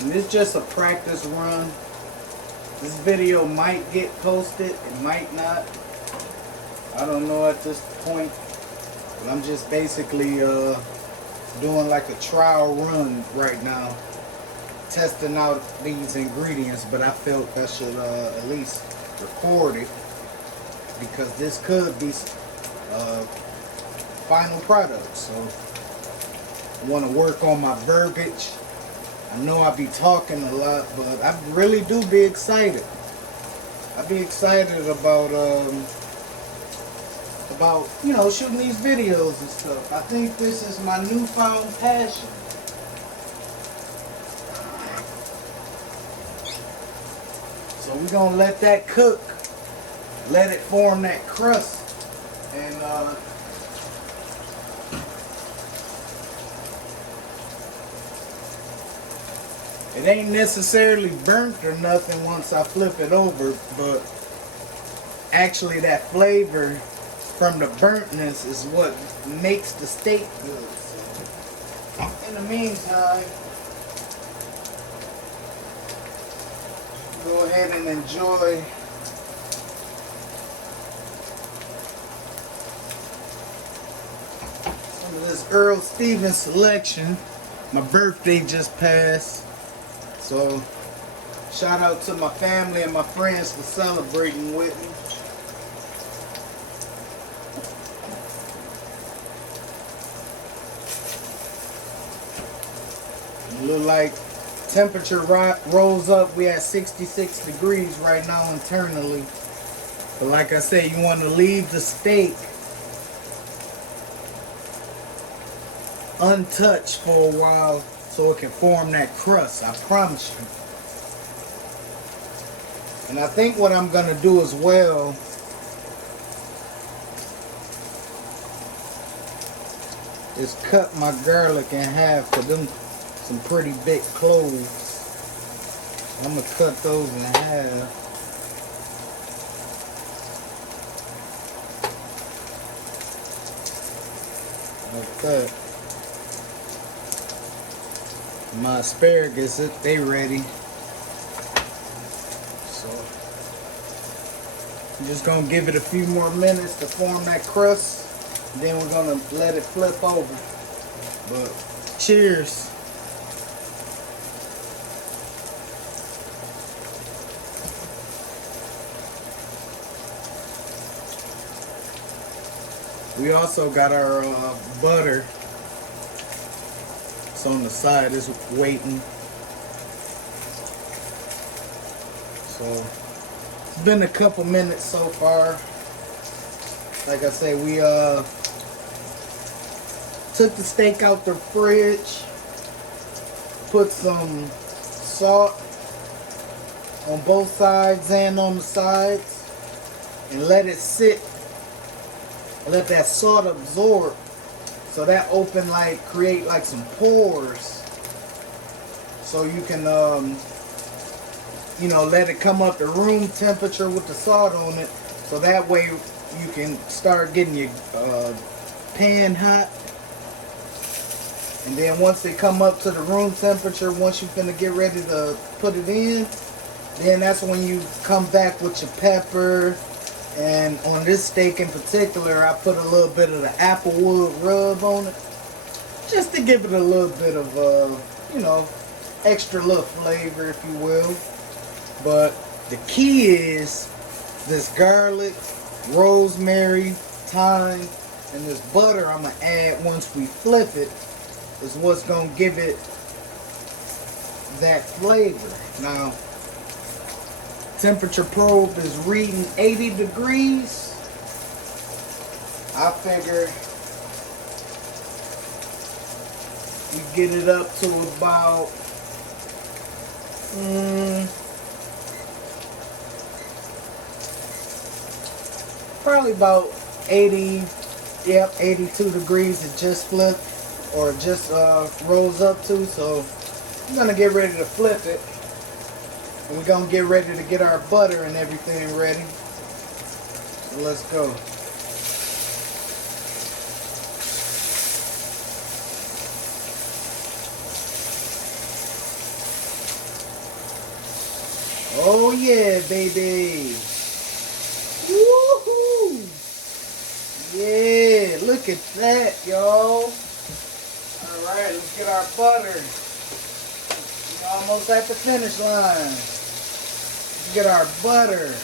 And it's just a practice run. This video might get posted, it might not. I don't know at this point. But I'm just basically doing like a trial run right now. Testing out these ingredients, but I felt I should at least record it. Because this could be final product. So I want to work on my verbiage. I know I be talking a lot, but I really do be excited. I be excited about you know, shooting these videos and stuff. I think this is my newfound passion. So we're gonna let that cook, let it form that crust, and it ain't necessarily burnt or nothing once I flip it over, but actually that flavor from the burntness is what makes the steak good. So, in the meantime, go ahead and enjoy some of this Earl Stevens selection. My birthday just passed. So, shout out to my family and my friends for celebrating with me. Look like temperature rose up. We at 66 degrees right now internally. But like I said, you want to leave the steak untouched for a while so it can form that crust. I promise you. And I think what I'm going to do as well is cut my garlic in half for them. Some pretty big cloves. I'm gonna cut those in half. Like that. My asparagus, they ready. So I'm just gonna give it a few more minutes to form that crust. Then we're gonna let it flip over. But cheers. We also got our butter. It's on the side, it's waiting. So it's been a couple minutes so far. Like I say, we took the steak out the fridge, put some salt on both sides and on the sides, and let it sit. Let that salt absorb, so that open create like some pores, so you can you know, let it come up to room temperature with the salt on it, so that way you can start getting your pan hot. And then once they come up to the room temperature, once you're finna get ready to put it in, then that's when you come back with your pepper. And on this steak in particular, I put a little bit of the applewood rub on it, just to give it a little bit of, you know, extra little flavor, if you will. But the key is this garlic, rosemary, thyme, and this butter I'm going to add once we flip it is what's going to give it that flavor. Now, temperature probe is reading 80 degrees. I figure you get it up to about probably about 80, yep, 82 degrees. It just flipped, or just rose up to. So I'm gonna get ready to flip it. And we're going to get ready to get our butter and everything ready. So let's go. Oh yeah, baby. Woohoo! Yeah, look at that, y'all. Alright, let's get our butter. We're almost at the finish line. Let's get our butter.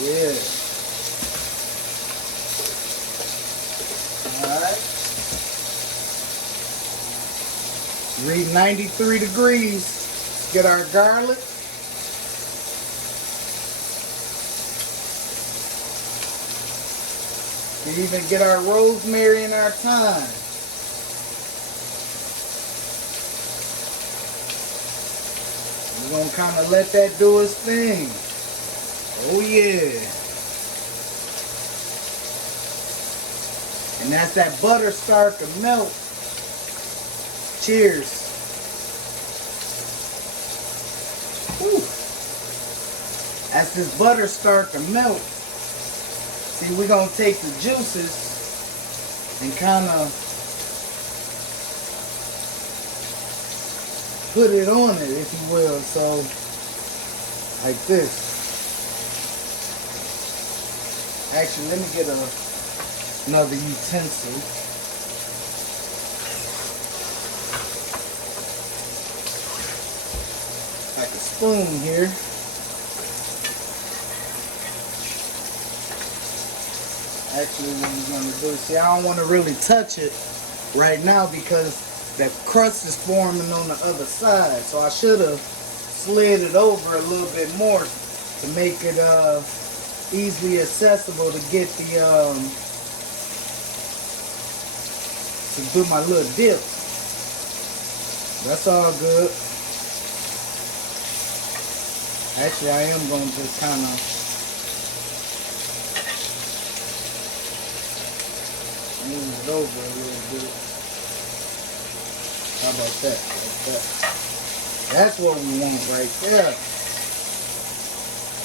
Yeah. Alright. Read 93 degrees. Let's get our garlic. We even get our rosemary and our thyme. We're going to kind of let that do its thing. Oh yeah. And as that butter starts to melt, cheers. Whew. As this butter starts to melt, see, we're going to take the juices and kind of put it on it, if you will. So, like this. Actually, let me get another utensil. Like a spoon here. Actually, what we're going to do, see, I don't want to really touch it right now because that crust is forming on the other side. So I should have slid it over a little bit more to make it easily accessible to get the to do my little dip. That's all good. Actually, I am going to just kind of move it over a little bit. How about that? Like that. That's what we want right there.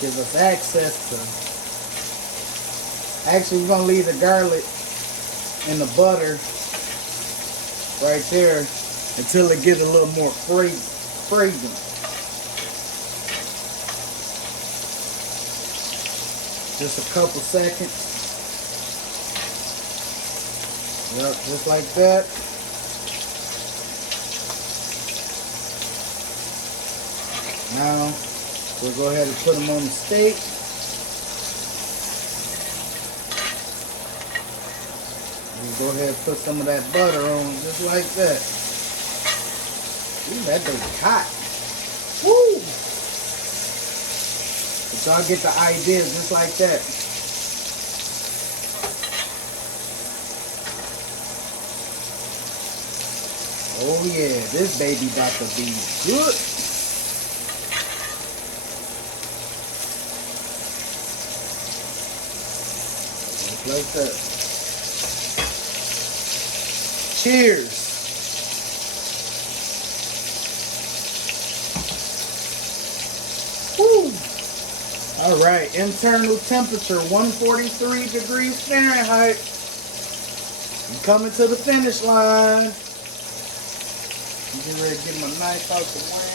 Gives us access to. Actually, we're gonna leave the garlic and the butter right there until it gets a little more fragrant. Just a couple seconds. Yep, just like that. Now, we'll go ahead and put them on the steak. We'll go ahead and put some of that butter on just like that. Ooh, that baby's hot. Woo! But y'all get the idea just like that. Oh yeah, this baby about to be good. Like that. Cheers. Woo. All right, internal temperature 143 degrees Fahrenheit. I'm coming to the finish line. I'm getting ready to get my knife out the way.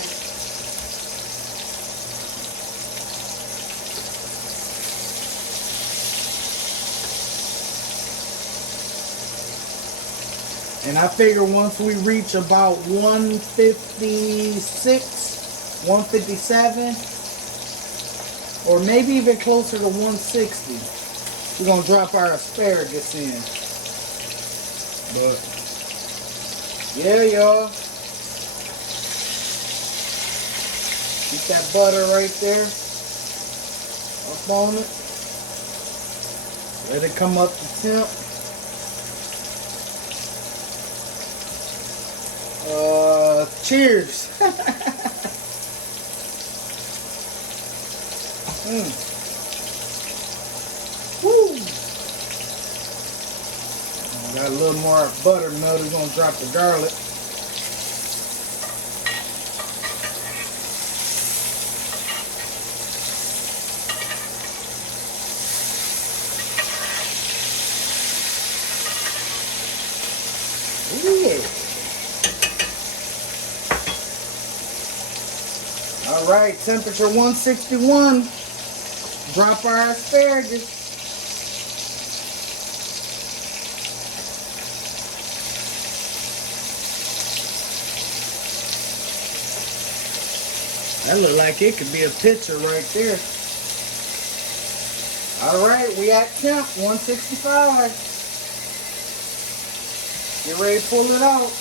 And I figure once we reach about 156, 157, or maybe even closer to 160, we're going to drop our asparagus in. But, yeah, y'all. Keep that butter right there. Up on it. Let it come up to temp. Cheers. Woo. Got a little more butter melted. Gonna drop the garlic. Alright, temperature 161. Drop our asparagus. That look like it could be a picture right there. Alright, we at temp 165. Get ready to pull it out.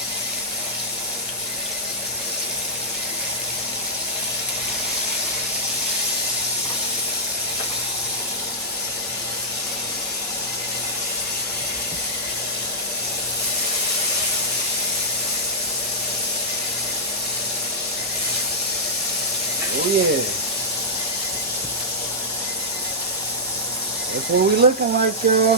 Oh yeah. That's what we looking like, girl.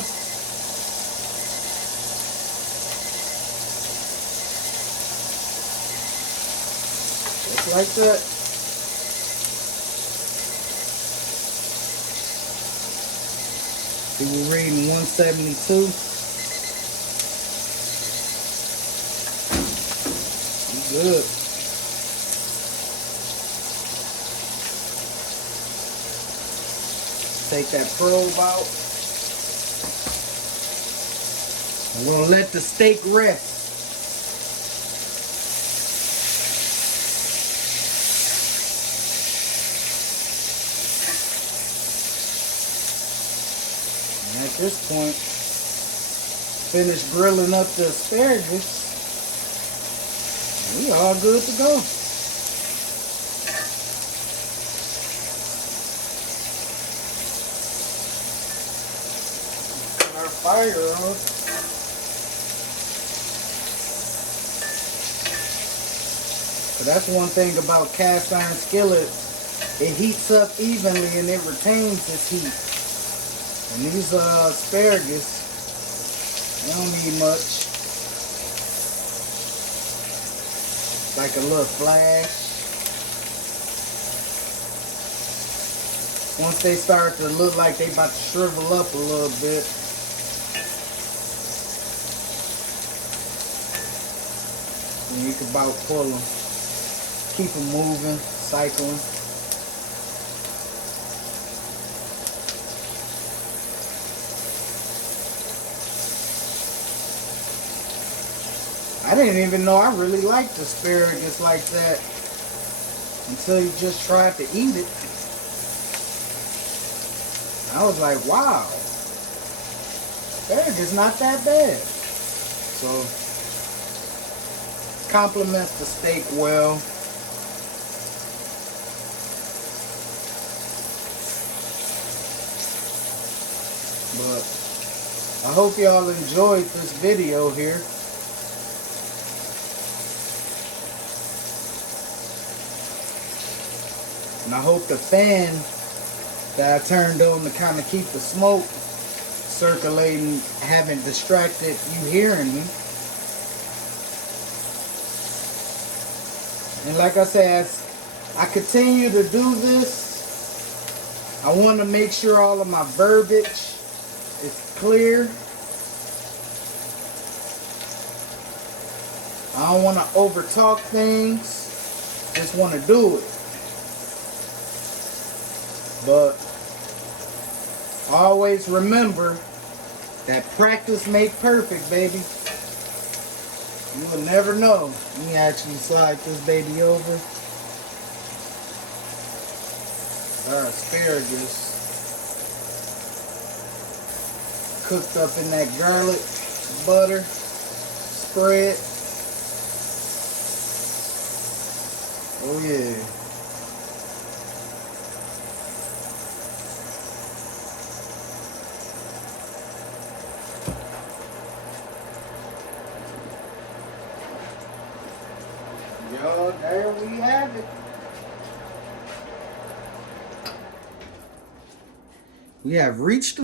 Just like that. See, we're reading 172. We good. Take that probe out. And we're gonna let the steak rest. And at this point, finish grilling up the asparagus. We all good to go. Fire on. So that's one thing about cast iron skillet. It heats up evenly and it retains its heat. And these asparagus, they don't need much. Like a little flash. Once they start to look like they about to shrivel up a little bit, and you can about pull them. Keep them moving, cycling. I didn't even know I really liked asparagus like that until you just tried to eat it. I was like, wow, asparagus not that bad. So, complements the steak well. But I hope y'all enjoyed this video here. And I hope the fan that I turned on to kind of keep the smoke circulating haven't distracted you hearing me. And like I said, as I continue to do this, I want to make sure all of my verbiage is clear. I don't want to overtalk things. Just want to do it. But always remember that practice make perfect, baby. You will never know. Let me actually slide this baby over. Our asparagus cooked up in that garlic butter spread. Oh yeah. Yo, there we have it. We have reached